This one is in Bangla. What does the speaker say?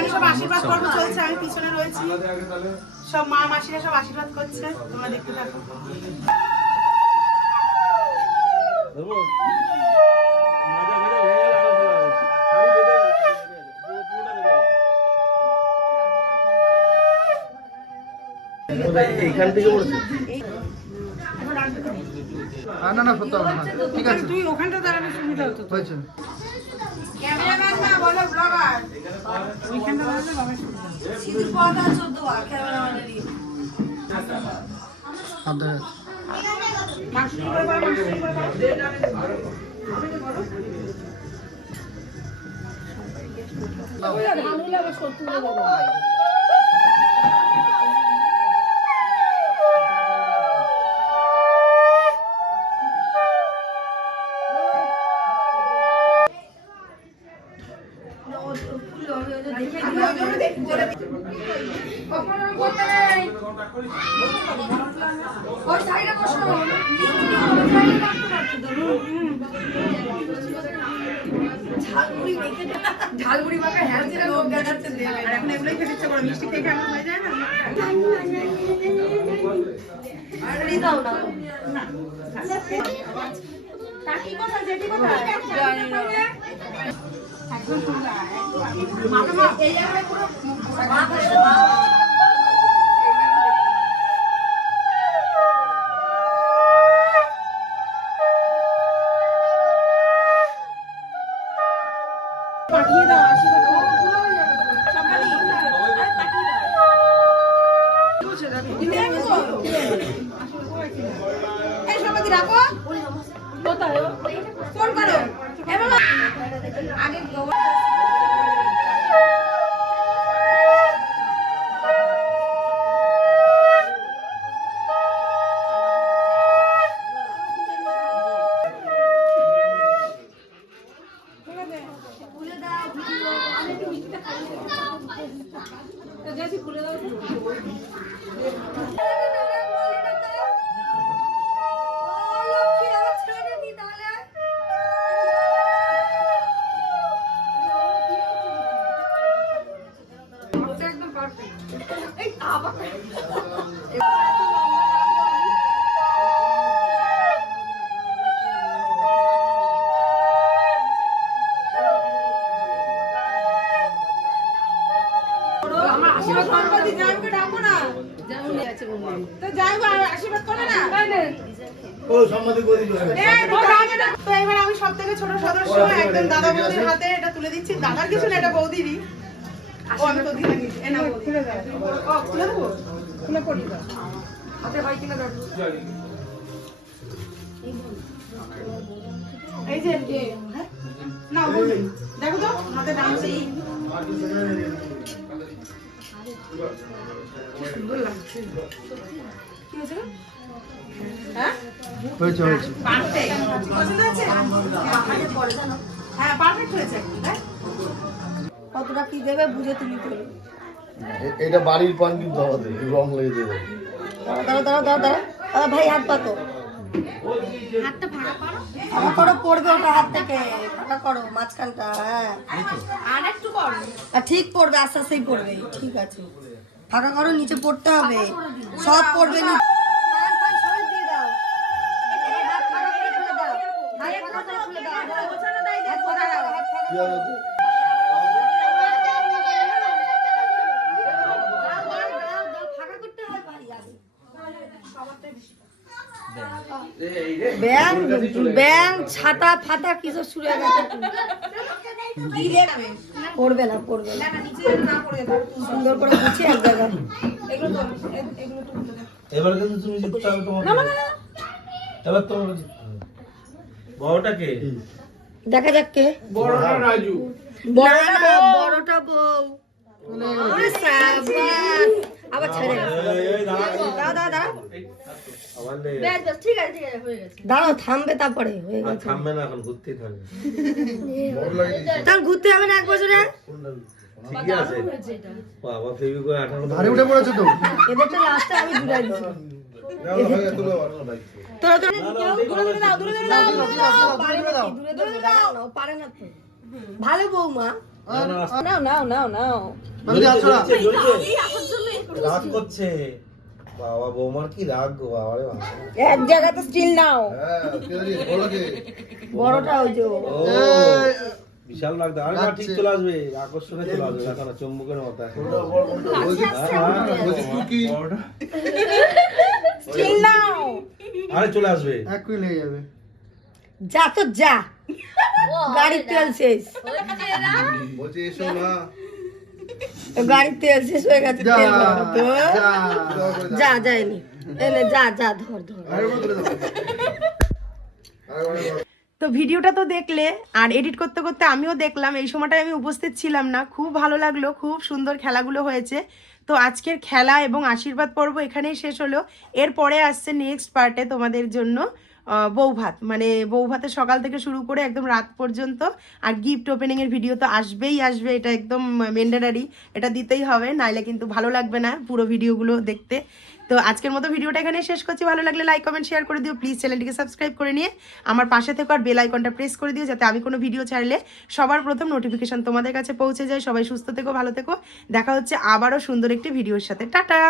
এখানে সব আশীর্বাদ পর্ব চলছে, আমি পিছনে রয়েছি, সব মা মাসিরা সব আশীর্বাদ করছে, তোমরা দেখতে থাকো। এইখান থেকে বলছি না না সত্য না, ঠিক আছে তুই ওখানটা দাঁড়ালে সুবিধা হতো। হয়েছে। ক্যামেরাম্যান না বলো ব্লগার, ওইখানটা দাঁড়ালে বাবা সুবিধা। সিধু পড়া 14 বার ক্যামেরাম্যানেরই আদর মাসি করে বলো, মাসি করে বলো। ওই ধানুলা বেশ করতে হবে। ঝালমুড়ি মাখা হেলথের লোক দেখাচ্ছে, আর এখন এগুলোই খেতে ইচ্ছা করে, মিষ্টি খেয়ে কেমন হয়ে যায় না। আরে দাও না না, কাকি কোথায়, জেঠি কোথায়, জানি না। একদম সুন্দর মাথা এই জায়গায় পুরো মাথা পাঠিয়ে দাও, আশীর্বাদ করো সম্মানি, আরে পাঠিয়ে দাও। এই সম্মানি রাখো, কোথায় ফোন করো এবার আগে খুলে দাও। একদম পারফেক্ট। আমার আশীর্বাদ করতে জানকে ডাকো না, যেমন আছে বলুন তো যাই আশীর্বাদ করে না। ও সম্মতি করে দিল। তো এবার আমি সবথেকে ছোট সদস্য, একদম দাদা বৌদির হাতে এটা তুলে দিচ্ছি। দাদার কিছু না, এটা বৌদিরই। ও আমি তো দিয়ে দিচ্ছি, এ নাও খুলে দাও। ও খুলে দেবো, খুলে পড়ি দাও, হাতে হয় কিনা দাও। এই যে হ্যাঁ না বৌদি দেখো তো হাতে ডান্স কি হয়েছে? হ্যাঁ হয়েছে হয়েছে পারফেক্ট, পছন্দ হয়েছে? হ্যাঁ পারফেক্ট হয়েছে। কতটা কি দেবে বুঝে তুমি করবে। এটা বাড়ির পান কিন্তু আমাদের রং লেগে দেবে। দাঁড়া দাঁড়া দাঁড়া দাঁড়া দাঁড়া ভাই, হাত পাতো, হাতটা ফাঁকা করো, ফাঁকা করো, পড়বে ওটা হাত থেকে, ফাঁকা করো মাঝখানটা। হ্যাঁ আর একটু করো, ঠিক পড়বে, আস্তে আস্তেই পড়বে, ঠিক আছে। ফাঁকা করো, নিচে পড়তে হবে, সব পড়বে নিচে। ব্যাং ছাতা ফাতা কিছু শুরু হয়ে গেছে, পড়বে না পড়বে না, সুন্দর করে গুছিয়ে এক জায়গায়। এবার কিন্তু তুমি জিততে হবে তোমার। এবার তোমার বড়টা কে? দেখা যাক কে বড়টা রাজু। বড়টা বউ। ওরে সাবাস, আবার ছেড়ে দাঁড়া দাঁড়া দাঁড়া, ঠিক আছে ঠিক আছে হয়ে গেছে। দাঁড়াও থামবে, তারপরে হয়ে গেছে। থামবে না, এখন ঘুরতেই থাকবে। তার ঘুরতে হবে না এক বছরে। ঠিকই আছে বাবা, ফেভিকল 18 ধারে উঠে পড়েছে তো। এদেরটা লাস্টে আমি জুড়াই দিচ্ছি। তোরা তো দূরে দাও, দূরে দাও, পারে না তো। ভালো বৌমা, নাও নাও নাও নাও। বাবুজি হাত ছড়া। রাগ করছে বাবা, বৌমার কি রাগ গো বাবা রে বাবা। এক জায়গাতে স্টিল নাও, হ্যাঁ, কে জানি, বড় কে? বড়টা ওই যে ও বিশাল রাগ দাও। আরে না, ঠিক চলে আসবে, আকর্ষণে চলে আসবে, দেখো না চুম্বকের মতো এখন। বলছি, হ্যাঁ, বলছি, তুই কি? Still now. আরে চলে আসবে। এক্ষুনি লেগে যাবে। যা তো যা, গাড়ির তেল শেষ, বলছি, এসো না। গাড়ির তেল শেষ হয়ে গেছে, যা, তেল ভরো তো। যা। যা যায়নি, এনে যা যা, ধর ধর। আরেকবার করে দাও। আরেকবার করে দাও। তো ভিডিওটা তো দেখলে, আর এডিট করতে করতে আমিও দেখলাম, এই সময়টায় আমি উপস্থিত ছিলাম না, খুব ভালো লাগলো, খুব সুন্দর খেলাগুলো হয়েছে। তো আজকের খেলা এবং আশীর্বাদ পর্ব এখানেই শেষ হলো। এরপরে আসছে নেক্সট পার্টে তোমাদের জন্য বৌভাত, মানে বৌভাতের সকাল থেকে শুরু করে একদম রাত পর্যন্ত, আর গিফট ওপেনিংয়ের ভিডিও তো আসবেই আসবে, এটা একদম ম্যান্ডেটারি, এটা দিতেই হবে, নাইলে কিন্তু ভালো লাগবে না পুরো ভিডিওগুলো দেখতে। তো আজকের মতো ভিডিওটা এখানে শেষ করছি। ভালো লাগলে লাইক কমেন্ট শেয়ার করে দিও, প্লিজ চ্যানেলটিকে সাবস্ক্রাইব করে নিয়ে আমার পাশে থেকো, আর বেল আইকনটা প্রেস করে দিও, যাতে আমি কোনো ভিডিও ছাড়লে সবার প্রথম নোটিফিকেশন তোমাদের কাছে পৌঁছে যায়। সবাই সুস্থ থেকো, ভালো থেকো, দেখা হচ্ছে আবারও সুন্দর একটি ভিডিওর সাথে। টাটা।